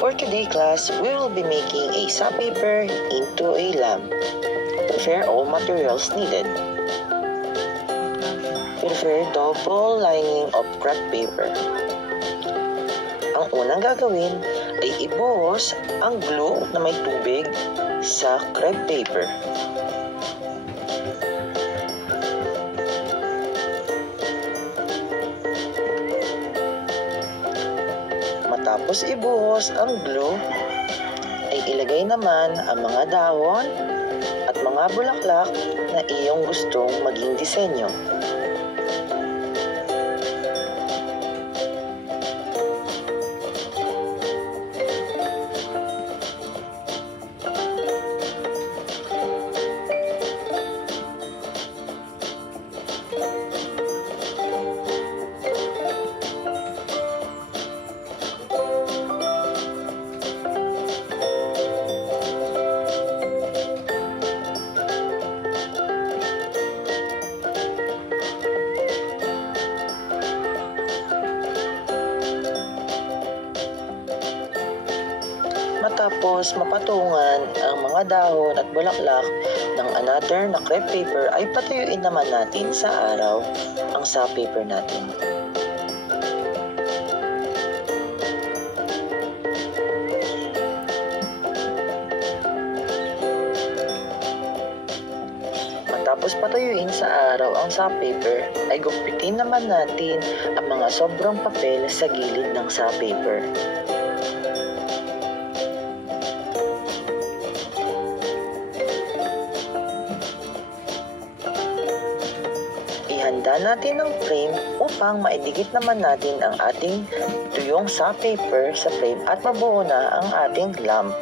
For today class, we will be making a sandpaper into a lamp. Prepare all materials needed. Prepare double lining of craft paper. Ang unang gagawin ay ibuhos ang glue na may tubig sa crepe paper. Matapos ibuhos ang glue, ay ilagay naman ang mga dahon at mga bulaklak na iyong gustong maging disenyo. Matapos mapatungan ang mga dahon at bulaklak ng another na crepe paper, ay patuyuin naman natin sa araw ang sandpaper natin. Matapos patuyuin sa araw ang sandpaper, ay gupitin naman natin ang mga sobrang papel sa gilid ng sandpaper. Ihanda natin ang frame upang maidikit naman natin ang ating tuyong sandpaper sa frame at mabuo na ang ating lamp.